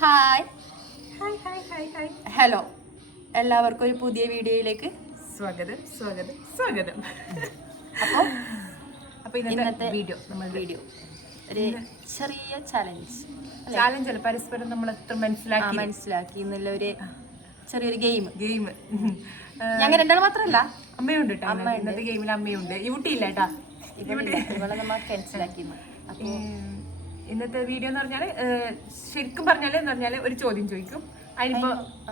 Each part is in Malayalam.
Hi. Hi hi hi hi. Hello. എല്ലാവർക്കും ഒരു പുതിയ വീഡിയോയിലേക്ക് സ്വാഗതം സ്വാഗതം സ്വാഗതം. അപ്പോൾ അപ്പൊ ഇന്നത്തെ വീഡിയോ നമ്മൾ വീഡിയോ. ഒരു ചെറിയ ചലഞ്ച് ചാലഞ്ച് അല്ല പരസ്പരം നമ്മൾ എത്ര മനസ്സിലാക്കി? മനസ്സിലാക്കി എന്നുള്ള ഒരു ചെറിയൊരു ഗെയിം ഗെയിം ഞങ്ങൾ രണ്ടാൾ മാത്രമല്ല. അമ്മയുണ്ട് കേട്ടോ അമ്മ ഇന്നത്തെ ഗെയിമിൽ അമ്മയുണ്ട്. യൂട്ടി ഇല്ല കേട്ടാ ഇവിടെ നമ്മൾ ക്യാൻസലാക്കിയിരുന്നു അപ്പോൾ ഇന്നത്തെ വീഡിയോ എന്ന് പറഞ്ഞാൽ ശരിക്കും പറഞ്ഞാൽ എന്ന് പറഞ്ഞാൽ ഒരു ചോദ്യം ചോദിക്കും. അതിനിപ്പോ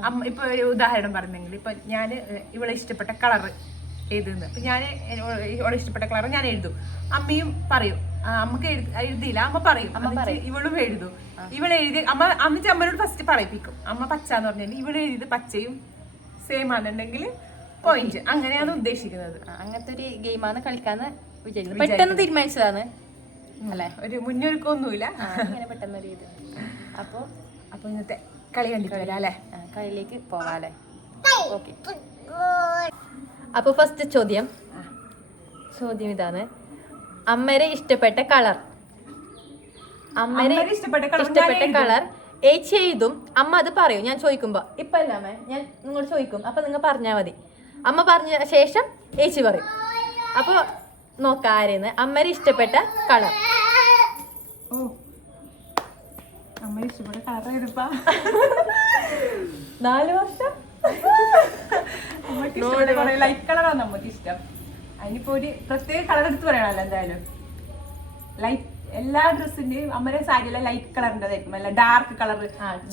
അമ്മ ഇപ്പൊ ഒരു ഉദാഹരണം പറഞ്ഞെങ്കിൽ ഇപ്പൊ ഞാൻ ഇവളെ ഇഷ്ടപ്പെട്ട കളർ ഏതെന്ന്. അപ്പൊ ഞാൻ ഇവളെ ഇഷ്ടപ്പെട്ട കളർ ഞാൻ എഴുതും. അമ്മയും പറയും. അമ്മയ്ക്ക് എഴുതി എഴുതിയില്ല അമ്മ പറയും. എന്നിട്ട് ഇവളും എഴുതും. ഇവളെ എഴുതി അമ്മ അമ്മച്ച് അമ്മനോട് ഫസ്റ്റ് പറയിപ്പിക്കും. അമ്മ പച്ച എന്ന് പറഞ്ഞാൽ ഇവളെ എഴുതിയത് പച്ചയും സെയിം ആണെന്നുണ്ടെങ്കിൽ പോയിന്റ് അങ്ങനെയാണ് ഉദ്ദേശിക്കുന്നത്. അങ്ങനത്തെ ഒരു ഗെയിമാണ് കളിക്കാന്ന് വിചാരിക്കുന്നത് പെട്ടെന്ന് തീരുമാനിച്ചതാണ്. അല്ലേ? ഒരു മുന്നൊരുക്കൊന്നുമില്ല അങ്ങനെ ഇങ്ങനെ പെട്ടെന്ന് ഒരു ഇത്. അപ്പോൾ അപ്പൊ ഇന്നത്തെ കളി കണ്ടിട്ട് വരാം അല്ലേ? കളിയിലേക്ക് പോവാല്ലേ ഓക്കെ അപ്പോൾ ഫസ്റ്റ് ചോദ്യം. ചോദ്യം ഇതാണ്. അമ്മരെ ഇഷ്ടപ്പെട്ട കളർ. അമ്മരെ ഇഷ്ടപ്പെട്ട ഇഷ്ടപ്പെട്ട കളർ. ഏച്ചി എഴുതും. അമ്മ അത് പറയും. ഞാൻ ചോദിക്കുമ്പോ. ഇപ്പൊ അല്ല അമ്മ. ഞാൻ നിങ്ങൾ ചോദിക്കും. അപ്പൊ നിങ്ങൾ പറഞ്ഞാൽ മതി. അമ്മ പറഞ്ഞ ശേഷം ഏച്ചി പറയും. അപ്പൊ നോക്കാരെന്ന് അമ്മരെ ഇഷ്ടപ്പെട്ട കളർ. ഓ. അമ്മ ഇഷ്ടപ്പെട്ട കളർ ഏതിപ്പാ നാല് വർഷം? നമുക്ക് ഇഷ്ടപ്പെട്ട ലൈറ്റ് കളറാണ് നമുക്ക് ഇഷ്ടം. അതിനിപ്പോ ഒരു പ്രത്യേക കളർ എടുത്ത് പറയണല്ലോ എന്തായാലും. ലൈറ്റ് എല്ലാ ഡ്രസ്സിന്റെയും അമ്മരെ സാരിയിലെ ലൈറ്റ് കളറിന്റെതായിരിക്കും അല്ല ഡാർക്ക് കളർ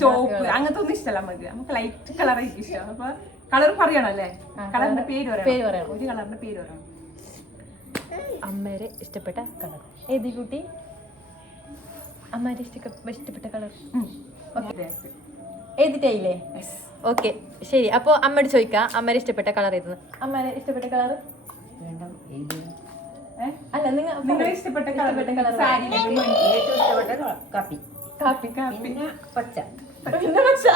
ചോപ്പ് അങ്ങനത്തെ ഒന്നും ഇഷ്ടമല്ല നമുക്ക് നമുക്ക് ലൈറ്റ് കളർ ആയിരിക്കും ഇഷ്ടം. അപ്പൊ കളർ പറയണല്ലേ കളറിന്റെ പേര് പറയാം പറയണം. ഒരു കളറിന്റെ പേര് പറയണം. അമ്മേരെ ഇഷ്ടപ്പെട്ട കളർ ഏതി കുട്ടി? അമ്മേരെ ഇഷ്ട ഇഷ്ടപ്പെട്ട കളർ. ഓക്കെ എഴുതിട്ടായില്ലേ ഓക്കെ ശരി. അപ്പോൾ അമ്മയോട് ചോദിക്കാം അമ്മേരെ ഇഷ്ടപ്പെട്ട കളർ ഏതെന്ന്? അമ്മേരെ ഇഷ്ടപ്പെട്ട കളർ അല്ല നിങ്ങൾ നിങ്ങളെ ഇഷ്ടപ്പെട്ട കളർ കളർ സാരിയിലേക്ക് ഏറ്റവും ഇഷ്ടപ്പെട്ട കാപ്പി. കാപ്പി കാപ്പി. പച്ച. പിന്നെ പച്ച.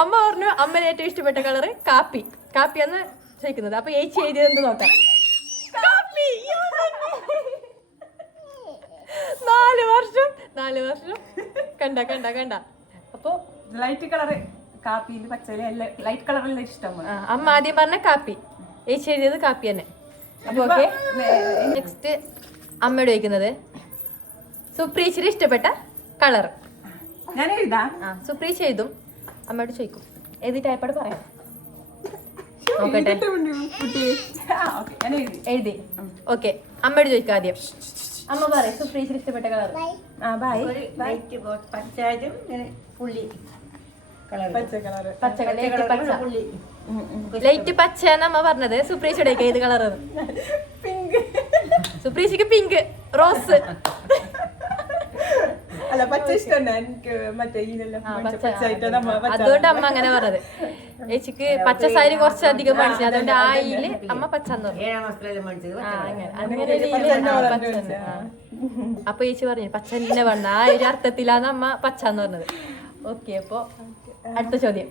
അമ്മ പറഞ്ഞു അമ്മ ഏറ്റവും ഇഷ്ടപ്പെട്ട കളർ കാപ്പി. കാപ്പിയാണ് ചോദിക്കുന്നത്. അപ്പൊ ഏച്ചി എഴുതിയത് എന്ത് നോക്കാം കാപ്പി നാല് വർഷം നാല് വർഷം കണ്ട കണ്ട കണ്ട. അപ്പോ ലൈറ്റ് കളർ കാപ്പി പച്ചയില ലൈറ്റ് കളറല്ല ഇഷ്ടം അമ്മ ആദ്യം പറഞ്ഞ കാപ്പി. ഏച്ചി എഴുതിയത് കാപ്പി തന്നെ. അപ്പൊ ഓക്കെ നെക്സ്റ്റ് അമ്മയോട് ചോദിക്കുന്നത് സുപ്രീച്ചിന് ഇഷ്ടപ്പെട്ട കളർ ഞാൻ എഴുതാ. ആ സുപ്രീച്ച് എഴുതും. അമ്മയോട് ചോദിക്കും. ഏത് ടൈപ്പോട് പറയാം? നോക്കട്ടെ. എഴുതി. എഴുതി. ഓക്കെ അമ്മയോട് ചോദിക്കാം ആദ്യം. അമ്മ പറയും സുപ്രീച്ചിന് ഇഷ്ടപ്പെട്ട കളർ. ആ ബൈ. വൈറ്റ് പച്ചാരും പുള്ളി കളർ പച്ച കളർ പച്ച ലൈറ്റ് പച്ച പുള്ളി. ലൈറ്റ് പച്ച അമ്മ പറഞ്ഞത്. സുപ്രീച്ചയുടെ ഏത് കളർ പിങ്ക്. സുപ്രീച്ചിക്ക് പിങ്ക് റോസ്. അല്ല പച്ച ഇഷ്ടമല്ല എനിക്ക് മറ്റേ അതുകൊണ്ട് അമ്മ അങ്ങനെ പറഞ്ഞത്. ചേച്ചിക്ക് പച്ച സാരി കുറച്ച് അധികം മേടിച്ചു അതുകൊണ്ട് ആ ഈൽ അമ്മ പച്ച എന്ന് പറഞ്ഞു ഏഴാം മാസത്തിലെല്ലാം മേടിച്ചത് ആ, അങ്ങനെ. അങ്ങനെ പച്ച ഈൽ പറഞ്ഞു പച്ച വെച്ചേ. അപ്പൊ ചേച്ചി പറഞ്ഞു പച്ച തന്നെ വേണ്ട ആ ഒരു അർത്ഥത്തിലാണ് അമ്മ പച്ച എന്ന് പറഞ്ഞത്. ഓക്കെ അപ്പൊ അടുത്ത ചോദ്യം.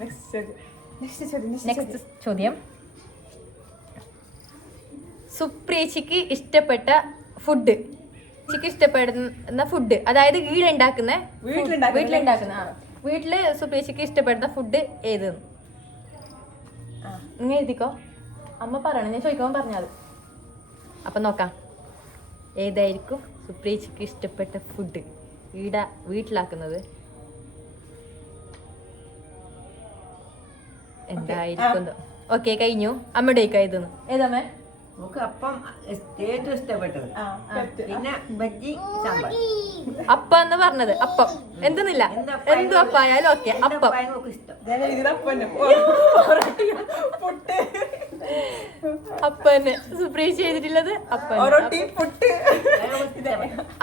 നെക്സ്റ്റ് ചോദ്യം. നെക്സ്റ്റ് ചോദ്യം നെക്സ്റ്റ് ചോദ്യം. സുപ്രീച്ചിക്ക് ഇഷ്ടപ്പെട്ട ഫുഡ് ചിക്ക് ഇഷ്ടപ്പെടുന്ന ഫുഡ് അതായത് വീടുണ്ടാക്കുന്ന വീട്ടിലുണ്ടാക്കുന്ന വീട്ടിൽ സുപ്രീച്ചിക്ക് ഇഷ്ടപ്പെടുന്ന ഫുഡ് ഏത് ആ. നിങ്ങൾ എഴുതിക്കോ. അമ്മ പറയണം ഞാൻ ചോദിക്കുമ്പോൾ പറഞ്ഞാൽ അപ്പൊ നോക്കാം. ഏതായിരിക്കും സുപ്രീച്ചിക്ക് ഇഷ്ടപ്പെട്ട ഫുഡ് ഈട വീട്ടിലാക്കുന്നത്? എന്തായിരിക്കും ഓക്കെ കഴിഞ്ഞു. അമ്മയുടെ ചോദിക്കാം ഇതെന്ന് നമുക്ക് അപ്പം ഏറ്റവും ഇഷ്ടപ്പെട്ടത്. പിന്നെ ബജ്ജി സാമ്പാർ. അപ്പ എന്ന് പറഞ്ഞത് അപ്പം. എന്തെന്നില്ല. എന്തോ അപ്പായാലും ഓക്കെ അപ്പം. അപ്പന് സുപ്രീഷ് ചെയ്തിട്ടുള്ളത് അപ്പൻ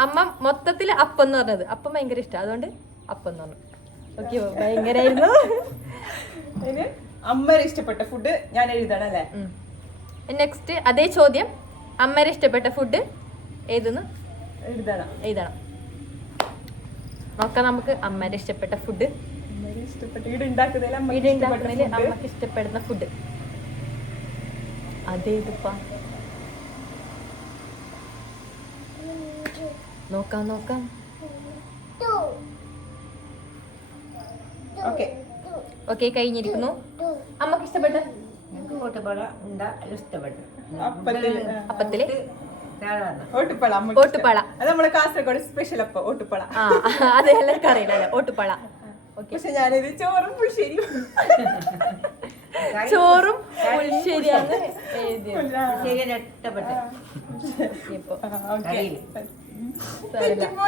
അമ്മ മൊത്തത്തിൽ അപ്പം എന്ന് പറഞ്ഞത്. അപ്പം ഭയങ്കര ഇഷ്ടം. അതുകൊണ്ട് അപ്പം എന്ന് പറഞ്ഞു. ഓക്കെ ഭയങ്കരായിരുന്നു. അമ്മ ഇഷ്ടപ്പെട്ട ഫുഡ് ഞാൻ എഴുതണം അല്ലേ നെക്സ്റ്റ് അതേ ചോദ്യം. അമ്മേരെ ഇഷ്ടപ്പെട്ട ഫുഡ് ഏതെന്ന്? എഴുതണം. എഴുതണം. നോക്കാം നമുക്ക് അമ്മേരെ ഇഷ്ടപ്പെട്ട ഫുഡ് അമ്മയ്ക്ക് ഇഷ്ടപ്പെടുന്ന ഫുഡ് അതേതുപ്പാ നോക്കാം നോക്കാം. ഓക്കെ ഓക്കെ കഴിഞ്ഞിരിക്കുന്നു. അമ്മയ്ക്ക് ഇഷ്ടപ്പെട്ട ഉണ്ട ഇഷ്ടപ്പെട്ടു. അപ്പത്തിൽ. അത് നമ്മളെ കാസർഗോഡ് സ്പെഷ്യൽ അപ്പ ഓട്ടുപള ആ അത് എല്ലാവർക്കും അറിയില്ല ഓട്ടുപള ഓക്കെ. പക്ഷെ ഞാനിത് ചോറും പുളിശ്ശേരിയും. ചോറും പുളിശ്ശേരിയാണ്.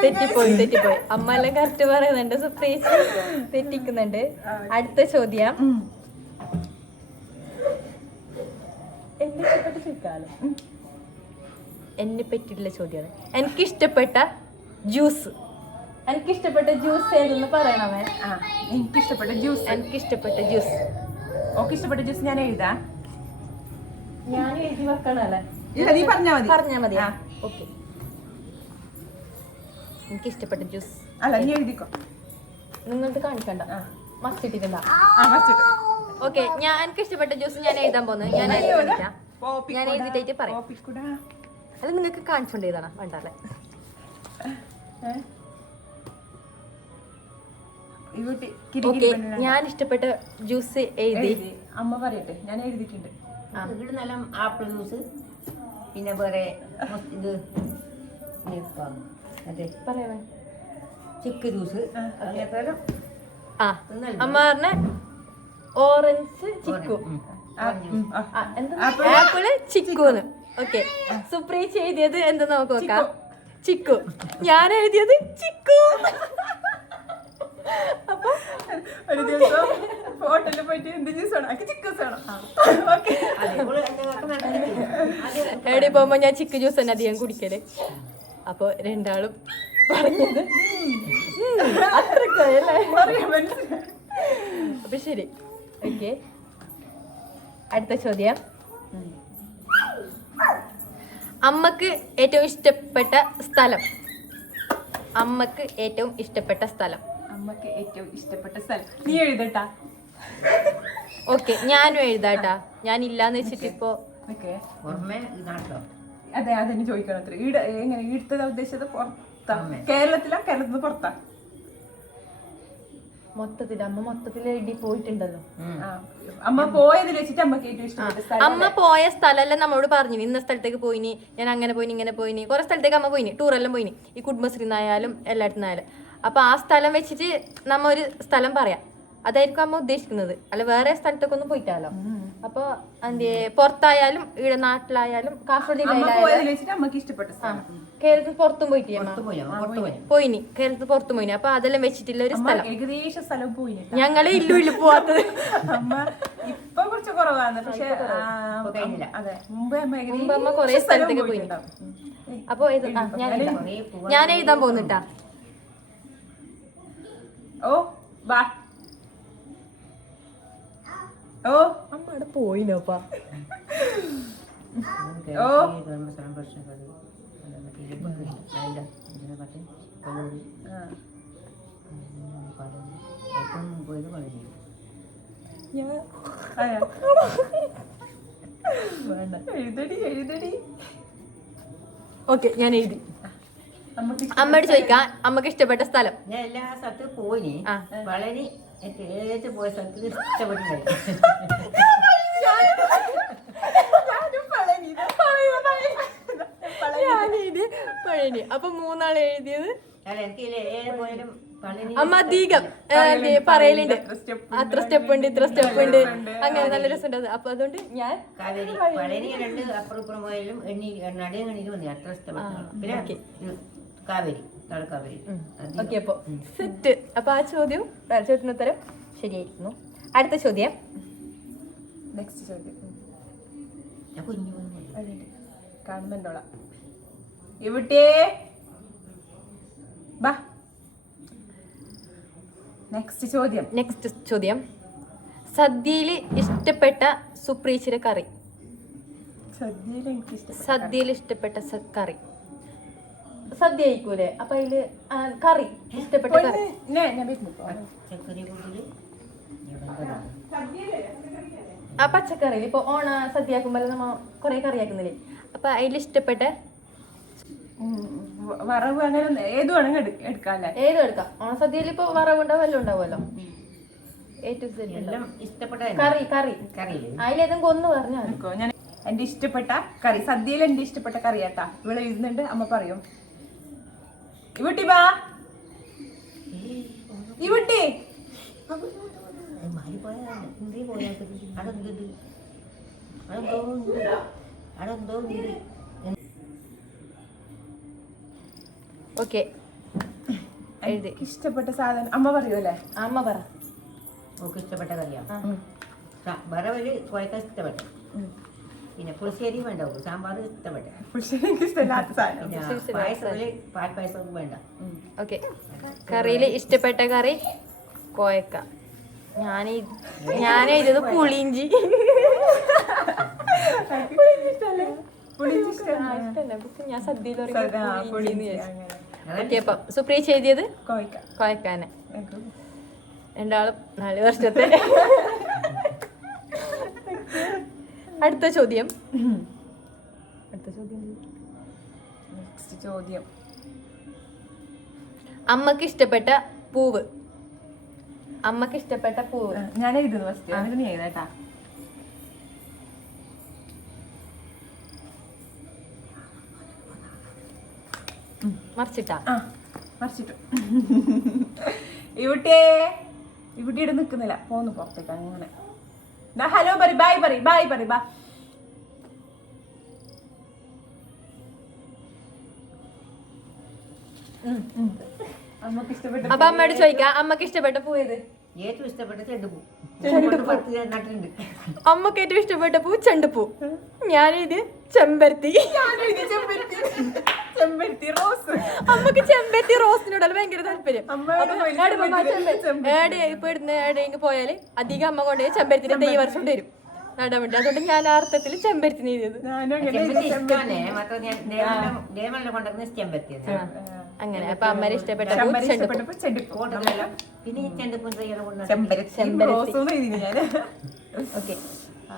തെറ്റിപ്പോയി തെറ്റിപ്പോയി അമ്മ എല്ലാം കറക്റ്റ് പറയുന്നുണ്ട്. സുപ്രീച്ച് തെറ്റിക്കുന്നുണ്ട്. അടുത്ത ചോദ്യം എന്നെ ഇഷ്ടപ്പെട്ട എന്നെ പറ്റിയിട്ടുള്ള ചോദ്യമാണ് എനിക്ക് ഇഷ്ടപ്പെട്ട ജ്യൂസ്. എനിക്ക് ഇഷ്ടപ്പെട്ട ജ്യൂസ് ഏതെന്ന് പറയണമേ ആ എനിക്ക് ഇഷ്ടപ്പെട്ട ജ്യൂസ്. എനിക്ക് ഇഷ്ടപ്പെട്ട ജ്യൂസ്. ഓക്കെ ഇഷ്ടപ്പെട്ട ജ്യൂസ് ഞാൻ എഴുതാ? ഞാൻ എഴുതി വെക്കണല്ലേ ഇല്ല നീ പറഞ്ഞാ മതി. പറഞ്ഞാ മതി. ആ. ഓക്കെ. എനിക്ക് ഇഷ്ടപ്പെട്ട ജ്യൂസ്. അല്ല നീ എഴുതിക്കോ. നിങ്ങൾക്ക് കാണിക്കണ്ട. ആ. വച്ചിട്ട് ഓക്കെ ഞാൻ എനിക്ക് ഇഷ്ടപ്പെട്ട ജ്യൂസ് ഞാൻ എഴുതാൻ പോകുന്നത് ഞാൻ എഴുതി. ഞാൻ എഴുതിയിട്ട് പറയാം. അത് നിങ്ങൾക്ക് കാണിച്ചുകൊണ്ട് ചെയ്താണ് വേണ്ടല്ലേ? ഓക്കെ ഞാൻ ഇഷ്ടപ്പെട്ട ജ്യൂസ് എഴുതി. അമ്മ പറയട്ടെ ഞാൻ എഴുതിയിട്ടുണ്ട്. ഇവിടെ നല്ല ആപ്പിൾ ജ്യൂസ് പിന്നെ വേറെ ഇത് അതെ പറയാ ചിക്ക് ജ്യൂസ് അമ്മ പറഞ്ഞ ഓറഞ്ച് ചിക്കു. ആപ്പിൾ? ചിക്കുന്ന് ഓക്കെ. സുപ്രീച്ച് എഴുതിയത് എന്താ നമുക്ക് നോക്കാം? ചിക്കു. ഞാൻ എഴുതിയത് ചിക്കു. അപ്പൊ ഒരു ദിവസം ഹോട്ടലിൽ പോയിട്ട് എന്ത് ജ്യൂസ് വേണം? എനിക്ക് ചിക്കൻ വേണം. ഓക്കെ. എവിടെ പോകുമ്പോ ഞാൻ ചിക്കു ജ്യൂസ് തന്നെ അധികം കുടിക്കൽ. അപ്പൊ രണ്ടാളും പറഞ്ഞത്. അത്രക്കല്ലേ അപ്പൊ ശരി. ഓക്കെ. അടുത്ത ചോദ്യം. അമ്മയ്ക്ക് ഏറ്റവും ഇഷ്ടപ്പെട്ട സ്ഥലം. അമ്മയ്ക്ക് ഏറ്റവും ഇഷ്ടപ്പെട്ട സ്ഥലം. അമ്മയ്ക്ക് ഏറ്റവും ഇഷ്ടപ്പെട്ട സ്ഥലം. നീ എഴുതട്ടാ. ഓക്കെ ഞാനും എഴുതാട്ടാ. ഞാൻ ഇല്ലാന്ന് വെച്ചിട്ട് ഇപ്പോ അതെ അതെന്നെ ചോദിക്കണം അത്ര ഈട് എങ്ങനെ ഈടുത്തതാ ഉദ്ദേശിച്ചത്? പുറത്താ? കേരളത്തിലാ? കേരളത്തിൽ പുറത്താ? മൊത്തത്തിൽ അമ്മ മൊത്തത്തിൽ എഴുതി പോയിട്ടുണ്ടല്ലോ. അമ്മ പോയതിൽ വെച്ചിട്ട് അമ്മയ്ക്ക് ഏറ്റവും ഇഷ്ടപ്പെട്ട അമ്മ പോയ സ്ഥലമെല്ലാം നമ്മളോട് പറഞ്ഞു. ഇന്ന സ്ഥലത്തേക്ക് പോയിനി ഞാൻ അങ്ങനെ പോയിനി ഇങ്ങനെ പോയിനി. കുറെ സ്ഥലത്തേക്ക് അമ്മ പോയിനി. ടൂറെല്ലാം പോയിനി. ഈ കുടുംബശ്രീ നിന്നായാലും എല്ലായിടത്തു നിന്നായാലും അപ്പൊ ആ സ്ഥലം വെച്ചിട്ട് നമ്മ ഒരു സ്ഥലം പറയാം. അതായിരിക്കും അമ്മ ഉദ്ദേശിക്കുന്നത്. അല്ല വേറെ സ്ഥലത്തൊക്കെ ഒന്നും പോയിട്ടാലോ? അപ്പൊ എന്തേ പുറത്തായാലും ഇവിടെ നാട്ടിലായാലും കാസർഗോഡ് ജില്ലയിലായാലും. ഇഷ്ടപ്പെട്ട സ്ഥലം. കേരളത്തിൽ പുറത്തും പോയിട്ട് പോയിനി. കേരളത്തിൽ പുറത്തും പോയിനി. അപ്പൊ അതെല്ലാം വെച്ചിട്ടുള്ള ഒരു സ്ഥലം. ഏകദേശം സ്ഥലം പോയി ഞങ്ങൾ ഇല്ലു ഇല്ലു പോവാത്തത്. അമ്മ ഇപ്പൊ കുറച്ച് കുറവാണ്. പക്ഷെ മുമ്പ് അമ്മ കൊറേ കുറേ സ്ഥലത്തേക്ക് പോയി. അപ്പൊ ഞാൻ ഞാൻ എഴുതാൻ പോകുന്നിട്ടാ ഓ വാ. ഓ. അമ്മ അവിടെ പോയിനോപ്പാ ഓ. പോയത്. എഴുതടി എഴുതടി. ഓക്കെ ഞാൻ എഴുതി. അമ്മയോട് ചോദിക്കാം അമ്മയ്ക്ക് ഇഷ്ടപ്പെട്ട സ്ഥലം. ഞാൻ എല്ലാ സ്ഥലത്തും പോയി. വളരെ ഏറ്റവും പോയ സ്ഥലത്ത് ഇഷ്ടപ്പെട്ടില്ല ഞാനും പളനി. പളനി. ഞാൻ എഴുതി പഴനി അപ്പൊ മൂന്നാൾ എഴുതിയത്? അമ്മ അധികം പറയലുണ്ട്. അത്ര step ഉണ്ട്, അത്ര സ്റ്റെപ്പ് ഉണ്ട് ഇത്ര സ്റ്റെപ്പ് ഉണ്ട്. അങ്ങനെ നല്ല രസമുണ്ട്. അപ്പൊ അതുകൊണ്ട് ഞാൻ ഓക്കെ. അപ്പൊ സെറ്റ് അപ്പൊ ആ ചോദ്യം ചോദ്യത്തിന് ഉത്തരം ശരിയായിരുന്നു അടുത്ത ചോദ്യം. നെക്സ്റ്റ് ചോദ്യം. കാണുന്നുണ്ടോളാം ഇവിടെ ബാ. നെക്സ്റ്റ് ചോദ്യം. നെക്സ്റ്റ് ചോദ്യം. സദ്യയിൽ ഇഷ്ടപ്പെട്ട സുപ്രീച്ചിലെ കറി. സദ്യയിൽ എനിക്ക് ഇഷ്ടപ്പെട്ട സദ്യയിൽ ഇഷ്ടപ്പെട്ട കറി. സദ്യ കഴിക്കൂലേ? അപ്പൊ അതിൽ കറി. ഇഷ്ടപ്പെട്ട കറി. ആ പച്ചക്കറിയിൽ ഇപ്പൊ ഓണ സദ്യ ആക്കുമ്പോൾ നമ്മ കൊറേ കറി ആക്കുന്നില്ലേ? അപ്പൊ അതിൽ ഇഷ്ടപ്പെട്ട വറവ് അങ്ങനെ ഏത് വേണമെങ്കിൽ എടു- എടുക്കാം അല്ലേ ഏതും എടുക്കാം. ഓണസദ്യയിൽ ഇപ്പൊ വറവ് ഉണ്ടാവും ഉണ്ടാവുമല്ലോ? എന്റെ എല്ലാം ഇഷ്ടപ്പെട്ട കറി കറി. കറിയില്ലേ? അതിലേതെങ്കിലും കൊന്നു പറഞ്ഞു ഞാൻ എന്റെ ഇഷ്ടപ്പെട്ട കറി സദ്യയിൽ എന്റെ ഇഷ്ടപ്പെട്ട കറിയാട്ടാ. ഇവിടെ ഇരുന്നുണ്ട് അമ്മ പറയും. ഇവിട്ടി ബാ. ഇവിട്ടി. അതെന്തോ ഉണ്ട് അതെന്തോ ഉണ്ട് ഓക്കെ. എഴുതി. ഇഷ്ടപ്പെട്ട സാധനം അമ്മ പറയൂല്ലേ അമ്മ പറ. ഓക്കെ ഇഷ്ടപ്പെട്ട കറിയാണ് ആ. വേറെ കോയക്ക ഇഷ്ടപ്പെട്ട. പിന്നെ പുളിശ്ശേരി വേണ്ട സാമ്പാർ ഇഷ്ടപ്പെട്ട. പുളിശ്ശേരി ഇഷ്ടമില്ലാത്ത സാധനം. പായസത്തിൽ വേണ്ട. ഓക്കെ. കറിയിൽ ഇഷ്ടപ്പെട്ട കറി കോയക്ക. ഞാൻ ഞാൻ എഴുതിയത് പുളിയിഞ്ചി. പുളിയിഞ്ചി ഇഷ്ടല്ല. പക്ഷെ ഞാൻ സദ്യയിൽ സദ്യ, അപ്പം സുപ്രീച്ച് എഴുതിയത് കോയക്കാനെ രണ്ടാളും നാല് വർഷത്തെ. അടുത്ത ചോദ്യം. അടുത്ത ചോദ്യം. നെക്സ്റ്റ് ചോദ്യം. അമ്മയ്ക്ക് ഇഷ്ടപ്പെട്ട പൂവ്. അമ്മയ്ക്ക് ഇഷ്ടപ്പെട്ട പൂവ്. ഞാൻ എഴുതുന്നു ഫസ്റ്റ് അതിന് നീ മറിച്ചിട്ടാ. ആ മറിച്ചിട്ടു. ഇവിടെ ഇവിടെ നിൽക്കുന്നില്ല പോന്നു പുറത്തേക്ക് അങ്ങനെ. ദാ ഹലോ പറ ബായ് പറ ബായ് പറ ബാ അമ്മയ്ക്ക് ഇഷ്ടപ്പെട്ട അപ്പൊ അമ്മയോട് ചോദിക്കാം അമ്മയ്ക്ക് ഇഷ്ടപ്പെട്ട പൂവേത് ഏറ്റവും ഇഷ്ടപ്പെട്ട ചെണ്ടുപൂ അമ്മയ്ക്ക് ഏറ്റവും ഇഷ്ടപ്പെട്ട പൂ ചെണ്ടുപൂ ഞാനിത് ചെമ്പരത്തി. ഞാനും ഇത് ചെമ്പരത്തി. ചെമ്പരത്തി റോസ്. അമ്മയ്ക്ക് ചെമ്പരത്തി റോസിനോടല്ല ഭയങ്കര താല്പര്യം? ഏടെ ഇപ്പൊ ഇടുന്ന എവിടെയെങ്കിൽ പോയാൽ അധികം അമ്മ കൊണ്ട് ചെമ്പരത്തിന്റെ തൈ വർഷം തരും നടാൻ വേണ്ടി. അതുകൊണ്ട് ഞാൻ ആ അർത്ഥത്തിൽ ചെമ്പരത്തി എഴുതിയത് അങ്ങനെ അപ്പൊ അമ്മരെ ഇഷ്ടപ്പെട്ട പിന്നെ ഈ ചെണ്ടുപ്പൂ തൈകളെ കൊണ്ട് ചെമ്പരത്തി റോസും എഴുതി ഞാൻ. ഓക്കെ.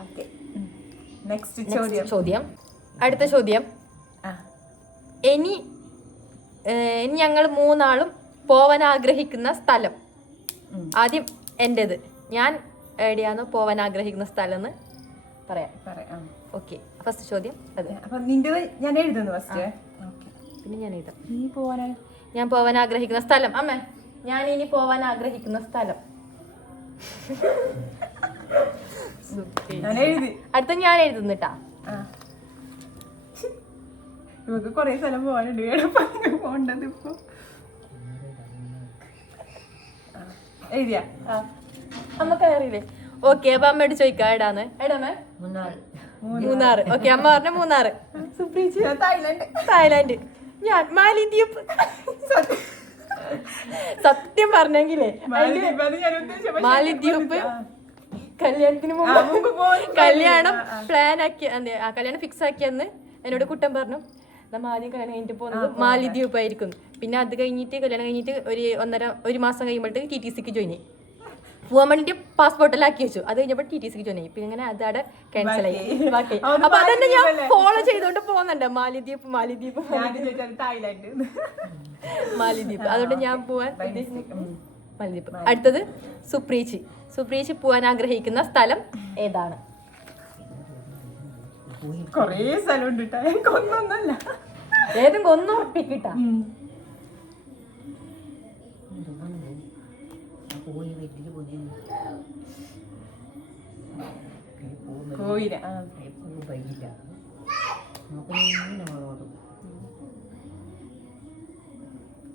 ഓക്കെ. നെക്സ്റ്റ് ചോദ്യം. അടുത്ത ചോദ്യം. ഇനി ഇനി ഞങ്ങൾ മൂന്നാളും പോവാൻ ആഗ്രഹിക്കുന്ന സ്ഥലം. ആദ്യം എന്റെത് ഞാൻ എവിടെയാണോ പോവാൻ ആഗ്രഹിക്കുന്ന സ്ഥലം എന്ന് പറയാം പറയാം ഓക്കെ. ഫസ്റ്റ് ചോദ്യം അതെ. അപ്പൊ നിന്റെ ഞാൻ എഴുതുന്നു ഫസ്റ്റ്. പിന്നെ ഞാൻ എഴുതാം. നീ പോവാനാ ഞാൻ പോവാൻ ആഗ്രഹിക്കുന്ന സ്ഥലം. അമ്മേ ഞാൻ ഇനി പോവാൻ ആഗ്രഹിക്കുന്ന സ്ഥലം. അടുത്ത ഞാൻ എഴുതുന്നിട്ടാ ഇവക്ക് കൊറേ സ്ഥലം പോകാനുണ്ട് എവിടെ പോണ്ടത് ഇപ്പൊ. ആ, എഴുതിയാ? അമ്മയ്ക്ക് അറിയില്ലേ ഓക്കെ അപ്പൊ അമ്മയോട് ചോദിക്കാം എടാന്ന്. എടാമേ മൂന്നാറ്. ഓക്കെ അമ്മ പറഞ്ഞ മൂന്നാറ്. തായ്ലൻഡ്. തായ്ലാന്റ് ഞാൻ മാലിദ്വീപ്. സത്യം. പറഞ്ഞെങ്കിലേ മാലദ്വീപ് കല്യാണത്തിന് മുമ്പ് കല്യാണം പ്ലാൻ ആക്കി കല്യാണം ഫിക്സ് ആക്കിയെന്ന് എന്നോട് കുട്ടൻ പറഞ്ഞു. നമ്മ ആദ്യം കല്യാണം കഴിഞ്ഞിട്ട് പോകുന്നത് മാലിദ്വീപ് ആയിരിക്കും പിന്നെ അത് കഴിഞ്ഞിട്ട് കല്യാണം കഴിഞ്ഞിട്ട് ഒരു ഒന്നര ഒരു മാസം കഴിയുമ്പോഴത്തേക്ക് ടി ടി സിക്ക് ജോയിൻ ചെയ്യും. പോകാൻ വേണ്ടിട്ട് പാസ്പോർട്ടെല്ലാം ആക്കി വെച്ചു. അത് കഴിഞ്ഞപ്പോൾ ടി ടി സിക്ക് ജോയിൻ ചെയ്യും. പിന്നെ അങ്ങനെ അതവിടെ ക്യാൻസൽ ആയി. ബാക്കി. അപ്പൊ അതന്നെ ഞാൻ ഫോളോ ചെയ്തോണ്ട് പോകുന്നുണ്ട്. മാലിദ്വീപ് മാലിദ്വീപ് തായ്ലൻഡ്. മാലിദ്വീപ്. അതുകൊണ്ട് ഞാൻ പോവാൻ മാലിദ്വീപ്. അടുത്തത് സുപ്രീച്ചി. സുപ്രീച്ചി പോവാൻ ആഗ്രഹിക്കുന്ന സ്ഥലം ഏതാണ്? കൊറേ സ്ഥലം ഉണ്ട് കൊന്നൊന്നല്ല ഏതും ഒന്ന് ഉറപ്പിക്കിട്ട.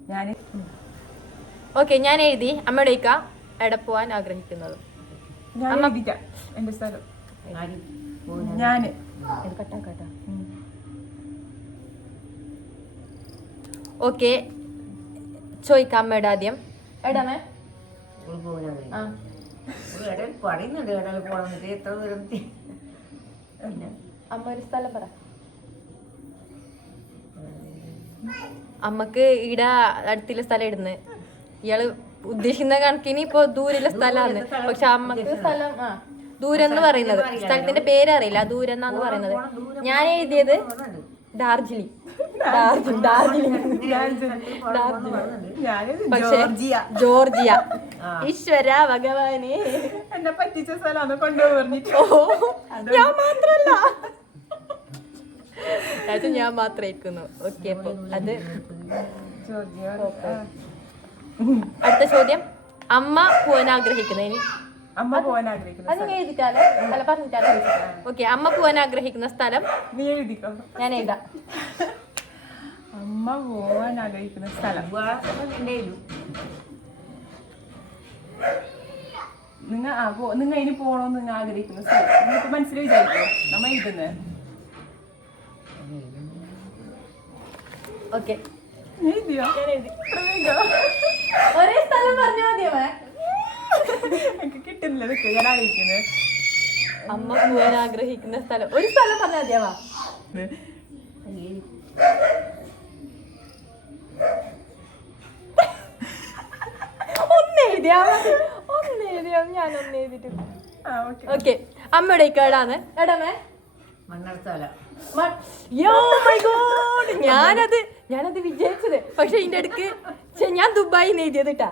ഞാൻ ഓക്കെ ഞാൻ എഴുതി. അമ്മയുടെ ഇക്ക എടപ്പോവാൻ പോവാൻ ആഗ്രഹിക്കുന്നത്? ഞാൻ ഇത് ഓക്കെ. ചോദിക്കാം അമ്മയുടെ ആദ്യം. എടാമേ പറയുന്നുണ്ട് എത്ര ദൂരം അമ്മ ഒരു സ്ഥലം പറ. അമ്മയ്ക്ക് ഈട അടുത്തുള്ള സ്ഥലം ഇടുന്നത് ഇയാൾ ഉദ്ദേശിക്കുന്ന കണക്കിന് ഇപ്പൊ ദൂരെയുള്ള സ്ഥലമാണ് പക്ഷെ അമ്മയ്ക്ക് സ്ഥലം ആ. ദൂരം എന്ന് പറയുന്നത്. സ്ഥലത്തിന്റെ പേര് അറിയില്ല. ദൂരം എന്നാന്ന് പറയുന്നത്. ഞാൻ എഴുതിയത് ഡാർജിലിംഗ്. ഡാർജിലിംഗ്. ഡാർജിലിംഗ്. ഞാൻ പക്ഷേ ജോർജിയ. ഈശ്വര ഭഗവാനെ. എന്നെ പറ്റിച്ച സ്ഥലമാണ് കൊണ്ടുപോയി ഓ ഞാൻ മാത്രല്ല. അത് ഞാൻ മാത്രമായിരിക്കുന്നു ഓക്കെ അപ്പൊ അത് അടുത്ത ചോദ്യം. അമ്മ പോവാൻ ആഗ്രഹിക്കുന്ന ഇനി അമ്മ പോവാൻ ആഗ്രഹിക്കുന്നു അത് ഞാൻ എഴുതിട്ടാലോ അല്ല പറഞ്ഞിട്ടാലോ ഓക്കെ അമ്മ പോവാൻ ആഗ്രഹിക്കുന്ന സ്ഥലം? നീ എഴുതിക്കോ. ഞാൻ എഴുതാം. അമ്മ പോവാൻ ആഗ്രഹിക്കുന്ന സ്ഥലം. നിങ്ങൾ ആ പോ നിങ്ങൾ ഇനി പോകണമെന്ന് നിങ്ങൾ ആഗ്രഹിക്കുന്ന സ്ഥലം. നിങ്ങൾക്ക് മനസ്സിൽ വിചാരിക്കോ? നമ്മ എഴുതുന്നത് ഓക്കെ. ഒരേ സ്ഥലം പറഞ്ഞാൽ മതിയോ എനിക്ക് കിട്ടുന്നില്ല. നിൽക്കുക ഞാൻ ആലോചിക്കുന്നത് അമ്മ പോവാൻ ആഗ്രഹിക്കുന്ന സ്ഥലം. ഒരു സ്ഥലം പറഞ്ഞാൽ മതിയാവാ ഒന്ന് എഴുതിയാ മതി. ഒന്ന് എഴുതിയാ ഞാൻ ഒന്ന് എഴുതിട്ട് ആ ഓക്കെ. ഓക്കെ. അമ്മയുടെ ഇക്കാടാണ് എടമേ മണ്ണർത്തല ഞാനത് ഞാനത് വിജയിച്ചത് പക്ഷെ ഇതിന്റെ അടുക്ക് ഞാൻ ദുബായി എഴുതിയത് കേട്ടാ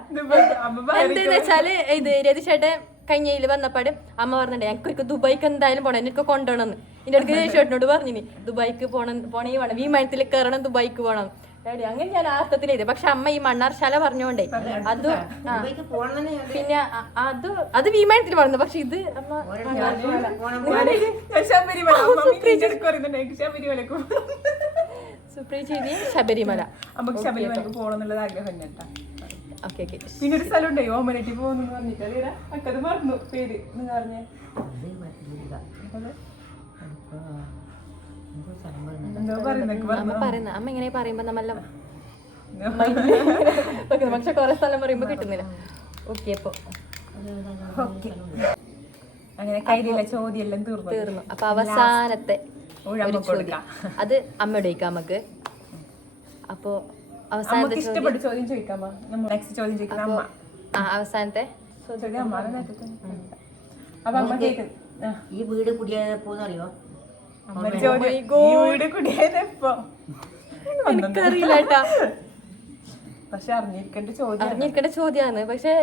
എന്താന്ന് വെച്ചാൽ ഇത് രതിച്ചേട്ടൻ കഴിഞ്ഞയിൽ വന്നപ്പാട് അമ്മ പറഞ്ഞിട്ടുണ്ട് എനിക്ക് ദുബായിക്ക് എന്തായാലും പോണം എനിക്ക് കൊണ്ടുപോകണം എന്ന് ഇതിന്റെ അടുക്ക് ചേട്ടനോട് പറഞ്ഞിനി ദുബായിക്ക് പോണം പോണേ വേണം. വിമാനത്തിൽ കയറണം ദുബായിക്ക് പോണം. എടി, അങ്ങനെ ഞാൻ അർത്ഥത്തിൽ എഴുതി. പക്ഷെ അമ്മ ഈ മണ്ണാർശാല പറഞ്ഞോണ്ടേ. അത് പിന്നെ അത് അത് വിമാനത്തിൽ പറഞ്ഞു. പക്ഷെ ഇത് ശബരിമല. നമുക്ക് ശബരിമലക്ക് ആഗ്രഹം പിന്നെ ഒരു സ്ഥലം ഉണ്ടോ ഓമനറ്റി പോകുന്നു പറഞ്ഞിട്ട്. അറിയാ അക്കത് മറന്നു. പേര്. പറഞ്ഞേ. അമ്മ പറയുന്ന അമ്മ ഇങ്ങനെ പറയുമ്പോ വെക്കുന്നു. പക്ഷെ കുറെ സ്ഥലം പറയുമ്പോ കിട്ടുന്നില്ല. ഓക്കെ അപ്പൊ. അങ്ങനെ കയ്യിലുള്ള ചോദ്യം എല്ലാം തീർന്നു. തീർന്നു. അപ്പൊ അവസാനത്തെ ഒരു ചോദ്യം. കൊടുക്കാം അത് അമ്മയുടെ ചോദിക്കാം നമുക്ക് അപ്പൊ അവസാനത്തെ ചോദ്യം. ചോദിക്കാമോ നെക്സ്റ്റ് ചോദ്യം ചോദിക്കാം ആ അവസാനത്തെ ചോദ്യം അമ്മ. അപ്പൊ ഈ വീട് കുടിയായപ്പോന്ന് എനിക്കറിയില്ല കേട്ടാ പക്ഷെ അറിഞ്ഞിരിക്കേണ്ട ചോദ്യം അറിഞ്ഞിരിക്കേണ്ട ചോദ്യമാണ് പക്ഷെ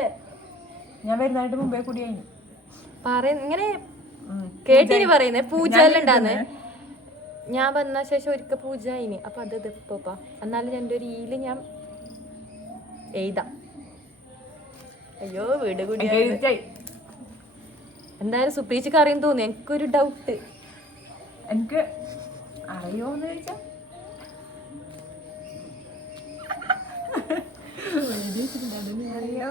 ഞാൻ വരുന്നതായിട്ട് മുമ്പേ കുടിയായി പറയുന്ന ഇങ്ങനെ കേട്ടിനി പറയുന്നേ? പൂജ ഉണ്ടാന്ന്. ഞാൻ വന്ന ശേഷം ഒരിക്കൽ പൂജ ആയിന്. അപ്പൊ അത് ഇപ്പോപ്പാ എന്നാലും എന്റെ ഒരു ഈൽ ഞാൻ എഴുതാം. അയ്യോ വീട് കൂടി എന്തായാലും സുപ്രീച്ചക്ക് അറിയാൻ തോന്നി എനിക്കൊരു ഡൗട്ട് എനിക്ക് അറിയോന്ന് ചോദിച്ചാ? അറിയോ?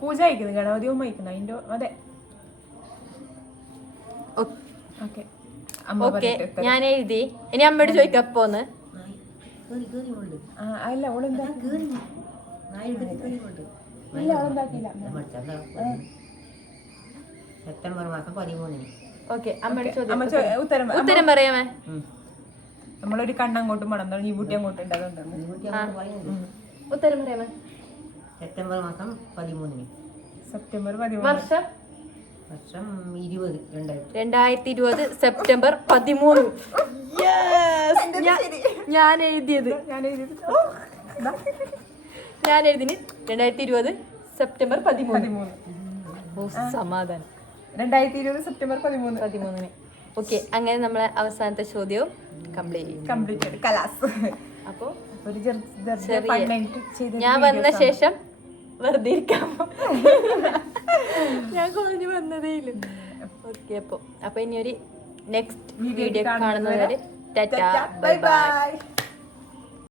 പൂജ അയക്കുന്നു ഗണപതി ഉമ്മ അയക്കുന്നു അതിന്റെ അതെ. ഓക്കെ. അമ്മ ഓക്കെ ഞാൻ എഴുതി. ഇനി അമ്മയോട് ചോദിക്കാം അപ്പോന്ന് ആ, അല്ല ഓളെന്താ ഇല്ല ഓളെന്താക്കില്ല സെപ്റ്റംബർ മാസം പതിമൂന്നിന്. ഓക്കെ അമ്മയുടെ ചോദ്യം. അമ്മ ചോ- ഉത്തരം ഉത്തരം പറയാമേ നമ്മളൊരു കണ്ണങ്ങോട്ടും മണം ഈ ബുട്ടി അങ്ങോട്ടും ഉണ്ട് അതുകൊണ്ടാണ് ഉത്തരം പറയാമേ സെപ്റ്റംബർ മാസം പതിമൂന്നിന്. സെപ്റ്റംബർ പതിമൂന്ന്. വർഷം? വർഷം ഇരുപത് രണ്ടായിരത്തി. രണ്ടായിരത്തി ഇരുപത് സെപ്റ്റംബർ പതിമൂന്ന്. Yes! ഞാ- ഞാൻ എഴുതിയത്. ഞാൻ എഴുതിയത്. ഓ, ഇതാ. ഞാൻ എഴുതിന് രണ്ടായിരത്തി ഇരുപത് സെപ്റ്റംബർ പതിമൂന്ന്. പതിമൂന്ന്. ഓ സമാധാനം. രണ്ടായിരത്തി ഇരുപത് സെപ്റ്റംബർ പതിമൂന്ന്. പതിമൂന്നിന്. ഓക്കെ അങ്ങനെ നമ്മളെ അവസാനത്തെ ചോദ്യവും കംപ്ലീറ്റ് കംപ്ലീറ്റ് കലാസ് അപ്പോൾ ഒരു ചെറിയ ഞാൻ വന്ന ശേഷം വെറുതെ ഇരിക്കാം. ഞാൻ കോളേജിൽ വന്നതേ ഇല്ല ഓക്കെ അപ്പോൾ അപ്പോൾ ഇനി ഒരു നെക്സ്റ്റ് വീഡിയോ കാണുന്നവരെ വരെ ടാറ്റ ബൈ ബൈ.